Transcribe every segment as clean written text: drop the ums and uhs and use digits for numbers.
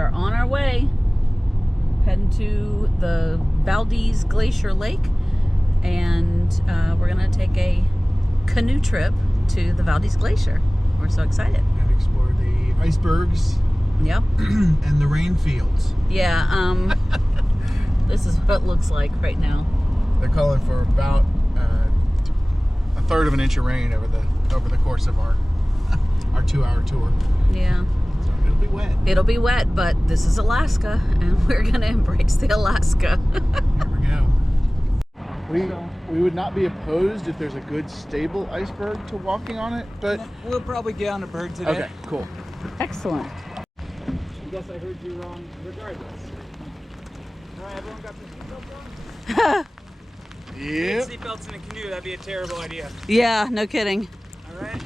are on our way, heading to the Valdez Glacier Lake, and we're gonna take a canoe trip to the Valdez Glacier. We're so excited. And explore the icebergs. Yep. And the rain fields. Yeah, this is what it looks like right now. They're calling for about a third of an inch of rain over the course of our 2-hour tour. Yeah. So it'll be wet. It'll be wet, but this is Alaska, and we're gonna embrace the Alaska. Here we go. We would not be opposed if there's a good stable iceberg to walking on it, but we'll probably get on a bird today. okay, cool. Excellent. I guess I heard you wrong regardless. Alright, everyone got their seatbelts on? Yep. Seatbelts in a canoe, that'd be a terrible idea. Yeah, no kidding. Alright,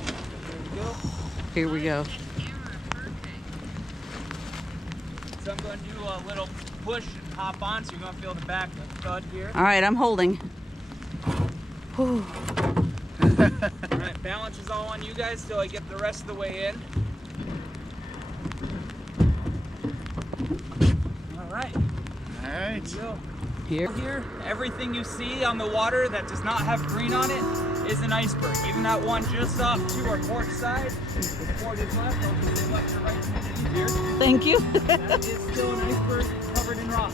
Here we go. so I'm going to do a little push and hop on, so you're going to feel the back of the thud here. All right, I'm holding. Whew. Alright, balance is all on you guys till I get the rest of the way in. Alright. Alright. So, Here. everything you see on the water that does not have green on it is an iceberg. Even that one just off to our port side, the port is left, I'll just say left to right to make it easier. Thank you. That is still an iceberg covered in rock.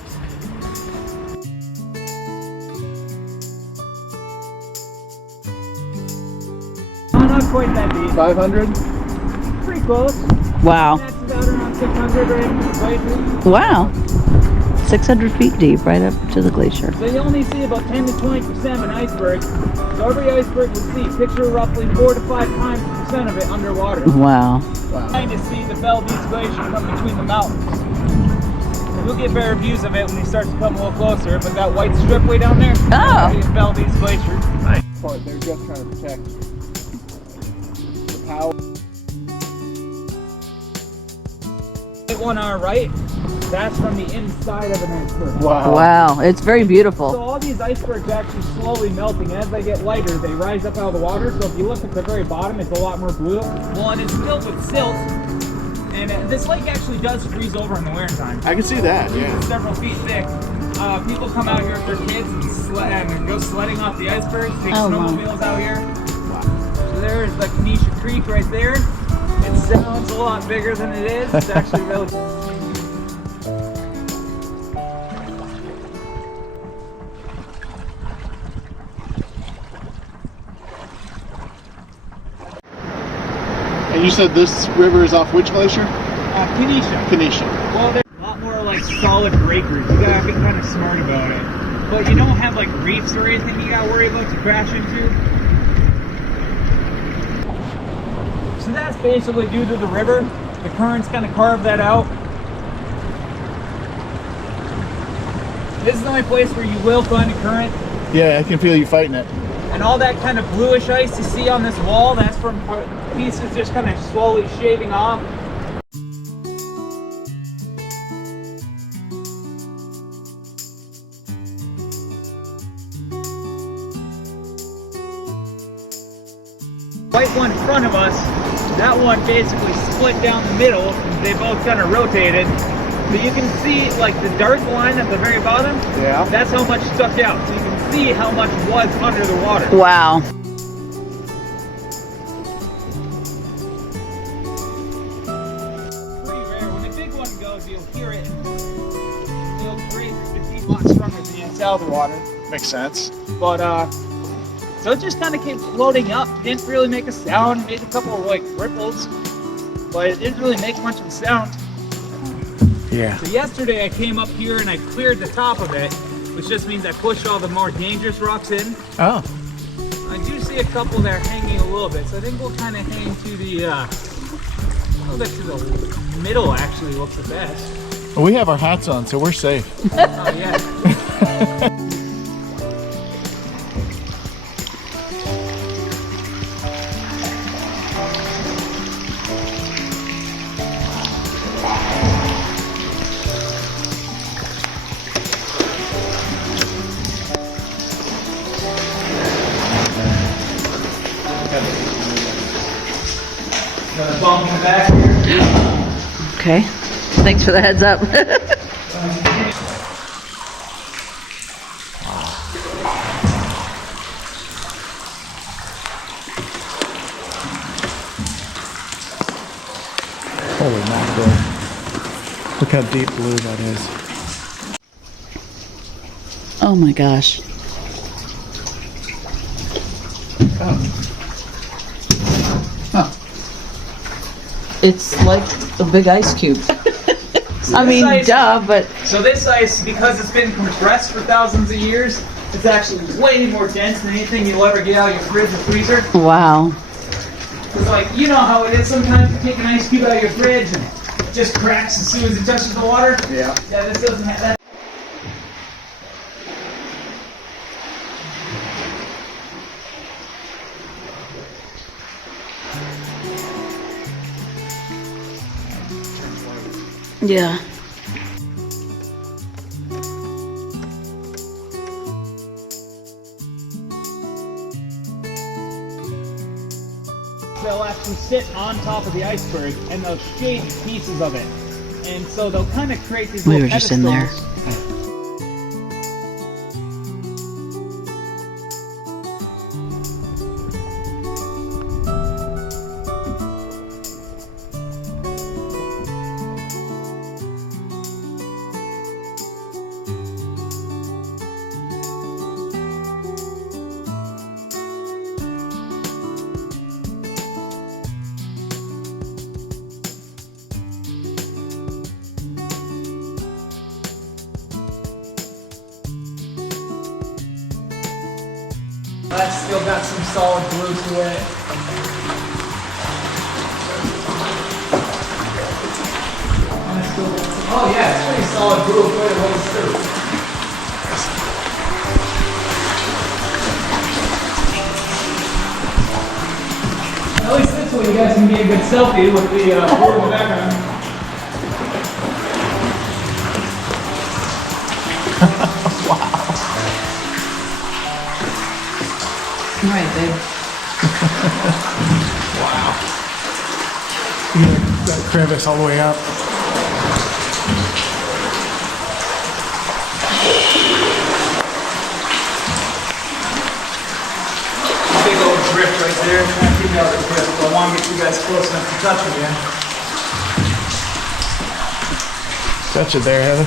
Oh, not quite that deep. 500? Pretty close. Wow. That's about around 600 right? Wow. 600 feet deep, right up to the glacier. So you only see about 10 to 20% of an iceberg. So every iceberg you see, picture roughly 4 to 5 times percent of it underwater. Wow. Trying to see the Valdez Glacier come between the mountains. And we'll get better views of it when we start to come a little closer, but that white strip way down there, Oh. is Valdez Glacier. Nice. Part they're just trying to protect the power. The one on our right, that's from the inside of an iceberg. Wow. Wow, it's very So beautiful. all these icebergs are actually slowly melting. As they get lighter, they rise up out of the water. So if you look at the very bottom, it's a lot more blue. Well, and it's filled with silt. And this lake actually does freeze over in the wintertime. I can see that, yeah. It's several feet thick. People come out here with their kids and go sledding off the icebergs, take Oh, wow. snowmobiles out here. So there's the Canoe Creek right there. It sounds a lot bigger than it is. It's actually really... And you said this river is off which glacier? Kenesha. Kenesha. Well, there's a lot more like solid breakers. You gotta be kind of smart about it. But you don't have like reefs or anything you gotta worry about to crash into. So that's basically due to the river. The currents kind of carve that out. This is the only place where you will find a current. Yeah, I can feel you fighting it. And all that kind of bluish ice you see on this wall, that's from pieces just kind of slowly shaving off. White one in front of us, that one basically split down the middle. They both kind of rotated. But you can see like the dark line at the very bottom. Yeah. That's how much stuck out. So you can see how much was under the water. Wow. Pretty rare. When a big one goes, you'll hear it. It'll create a lot stronger than the inside of the water. Makes sense. But so it just kind of came floating up. Didn't really make a sound. Made a couple of like ripples, but it didn't really make much of a sound. Yeah. So yesterday I came up here and I cleared the top of it, which just means I pushed all the more dangerous rocks in. Oh. I do see a couple that are hanging a little bit, so I think we'll kind of hang to the a little bit to the middle. Actually, looks the best. Well, we have our hats on, so we're safe. Oh yeah. Got a bump in the back here. Okay. Thanks for the heads up. Holy mackerel. Look how deep blue that is. Oh my gosh. It's like a big ice cube. I mean, duh, but... So this ice, because it's been compressed for thousands of years, it's actually way more dense than anything you'll ever get out of your fridge or freezer. Wow. It's like, you know how it is sometimes you take an ice cube out of your fridge and it just cracks as soon as it touches the water? Yeah. Yeah, this doesn't have that. Yeah. They'll actually sit on top of the iceberg and they'll shave pieces of it. And so they'll kind of create these We little were just in there. pedestals. That's still got some solid glue to it. Oh yeah, it's pretty solid glue quite a ways through. At least this way you guys can get a good selfie with the board in the background. Right, babe. Wow. You got that crevice all the way up. Big old drift right there. Trying to keep out the drift, but I want to get you guys close enough to touch it again. Touch it there, Heather.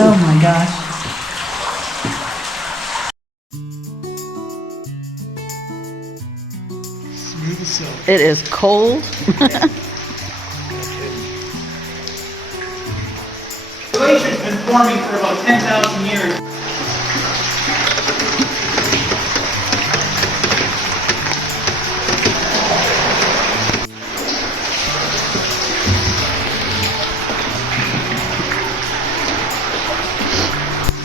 Oh my gosh. Smooth as silk. It is cold. Glacier's been forming for about 10,000 years.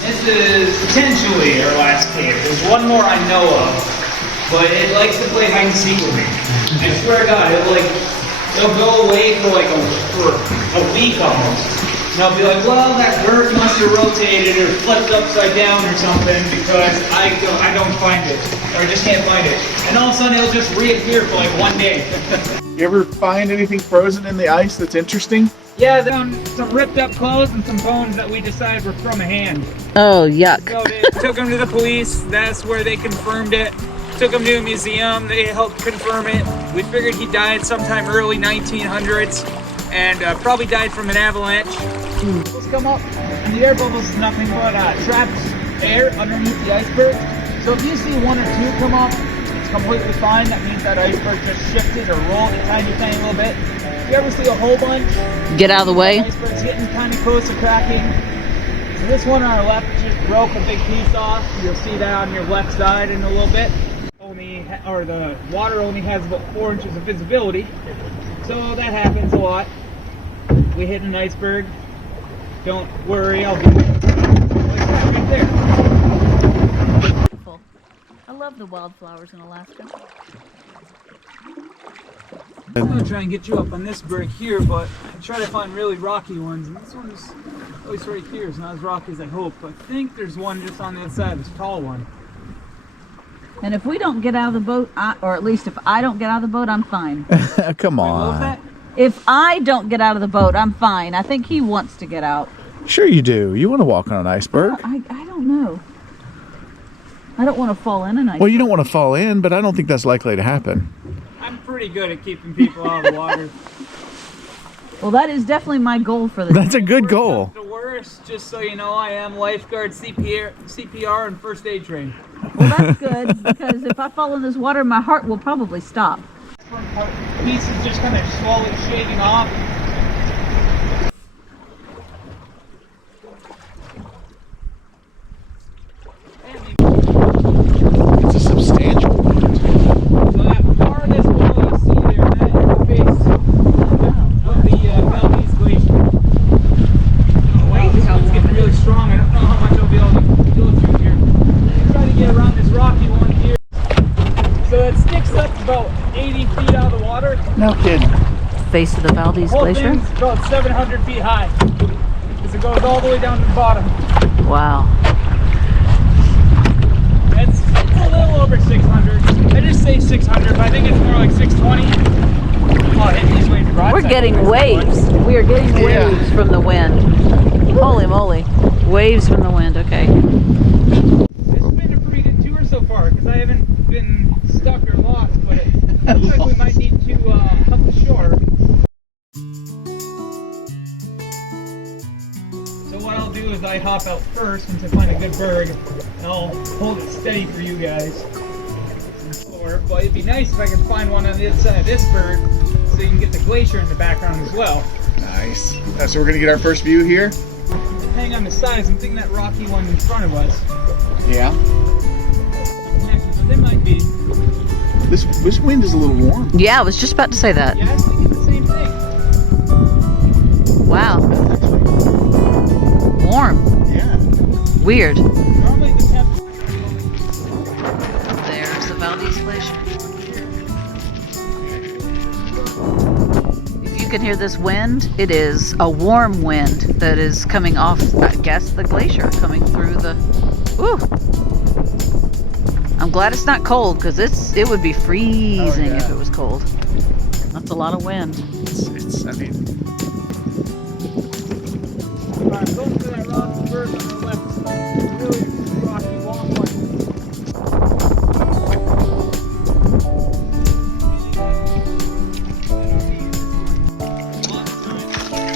This is potentially our last cave. There's one more I know of, but it likes to play hide and seek with me. I swear to God, it'll go away for like a week almost. And I'll be like, well, that dirt must have rotated or flipped upside down or something because I don't find it, or I just can't find it. And all of a sudden it'll just reappear for like one day. You ever find anything frozen in the ice that's interesting? Yeah, some ripped up clothes and some bones that we decided were from a hand. Oh, yuck. So they took him to the police. That's where they confirmed it. Took him to a museum. They helped confirm it. We figured he died sometime early 1900s and probably died from an avalanche. Bubbles come up, and the air bubbles is nothing but trapped air underneath the iceberg. So if you see one or two come up, it's completely fine. That means that iceberg just shifted or rolled a tiny little bit. If you ever see a whole bunch, Get out of the way. the iceberg's getting kind of close to cracking. So this one on our left just broke a big piece off. You'll see that on your left side in a little bit. The water only has about 4 inches of visibility, so that happens a lot. We hit an iceberg. Don't worry, I'll be there. Right there. I love the wildflowers in Alaska. I'm gonna try and get you up on this berg here, but I try to find really rocky ones, and this one's, at least right here, is not as rocky as I hope. I think there's one just on the outside, this tall one. And if we don't get out of the boat, or at least if I don't get out of the boat, I'm fine. Come Wait, what was on. that? If I don't get out of the boat, I'm fine. I think he wants to get out. Sure you do. You want to walk on an iceberg. I don't know. I don't want to fall in an iceberg. Well, you don't want to fall in, but I don't think that's likely to happen. I'm pretty good at keeping people out of the water. Well, that is definitely my goal for the That's a good goal. The worst, just so you know, I am lifeguard, CPR, and first aid trained. Well, that's good, because if I fall in this water, my heart will probably stop. Piece is just kind of slowly shaving off. It's a substantial wind. So that farthest wall you see there, that is the base of the Valdez Glacier. Wow, this one's getting really strong. I don't know how much I'll be able to go through here. Try to get around this rocky one here. So it sticks up about 80 feet out of the water. No kidding. Face of the Valdez The whole Glacier? thing's about 700 feet high. Because it goes all the way down to the bottom. Wow. It's a little over 600. I just say 600, but I think it's more like 620. Oh, hit these waves broadside. We're getting waves. We are getting waves from the wind. Holy moly. Waves from the wind, okay. It's been a pretty good tour so far, because I haven't been stuck or lost, but it looks like we might need to hop the shore. So what I'll do is I hop out first once I find a good berg, and I'll hold it steady for you guys. But it'd be nice if I could find one on the other side of this berg, so you can get the glacier in the background as well. Nice. So we're gonna get our first view here. Depending on the size, I'm thinking that rocky one in front of us. Yeah. But they might be. This wind is a little warm. Yeah, I was just about to say that. Yeah, I was thinking the same thing. Wow. Warm. Yeah. Weird. Normally the temperature. There's the Valdez Glacier. If you can hear this wind, it is a warm wind that is coming off, I guess, the glacier, coming through the... Woo! I'm glad it's not cold, because it would be freezing if it was cold. That's a lot of wind. It's I mean, Alright, going to that rocky berg on the left side. Really rocky, long one.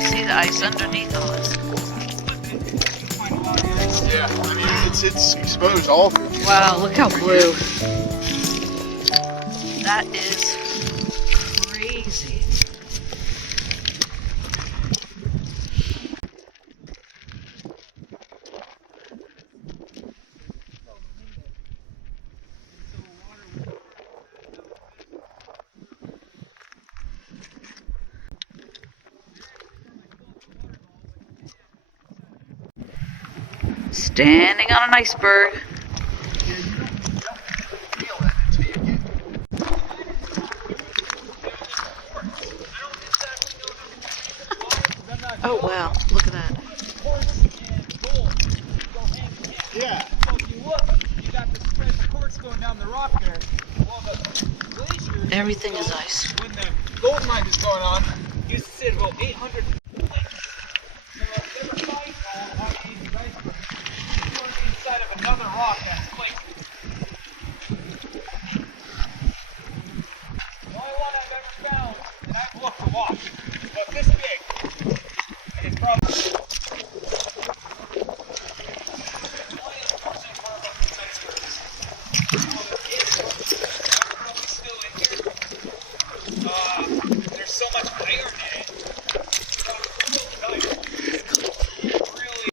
See the ice underneath all this. yeah. I mean, it's exposed all through. Wow, look how blue. That is crazy. Standing on an iceberg. Oh wow, look at that. Yeah. So if you look, you got the spread quartz going down the rock there. Well, the glacier, Everything is ice. when the gold mine is going on, used to sit about 800 feet. So if they were flying on these icebergs, you were inside of another rock that's flake. The only one I've ever found, and I've looked a lot, but this big, and it's probably... There's so much iron in it. Really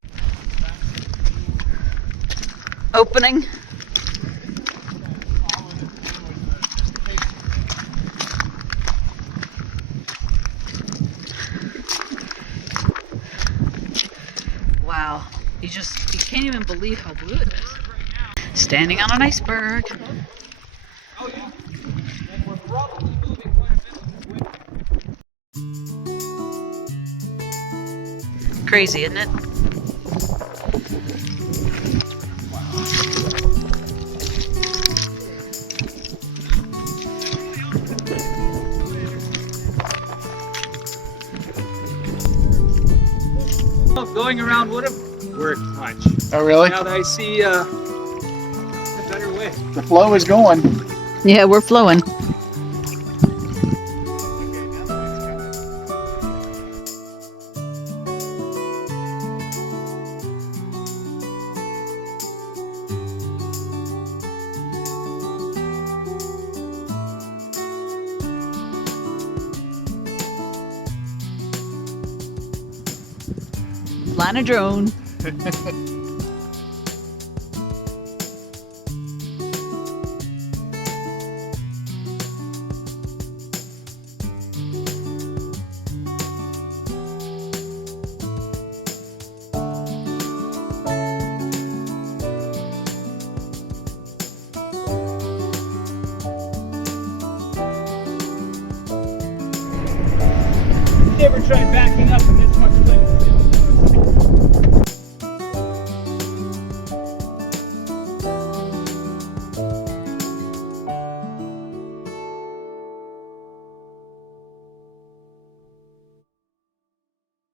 Opening. Wow. You can't even believe how blue it is. Standing on an iceberg. Oh yeah. And we're probably moving quite a bit with Crazy, isn't it? Going around would have worked much. Oh, really? Now that I see a better way. The flow is going. Yeah, we're flowing. Flying a drone. Never tried backing up in this much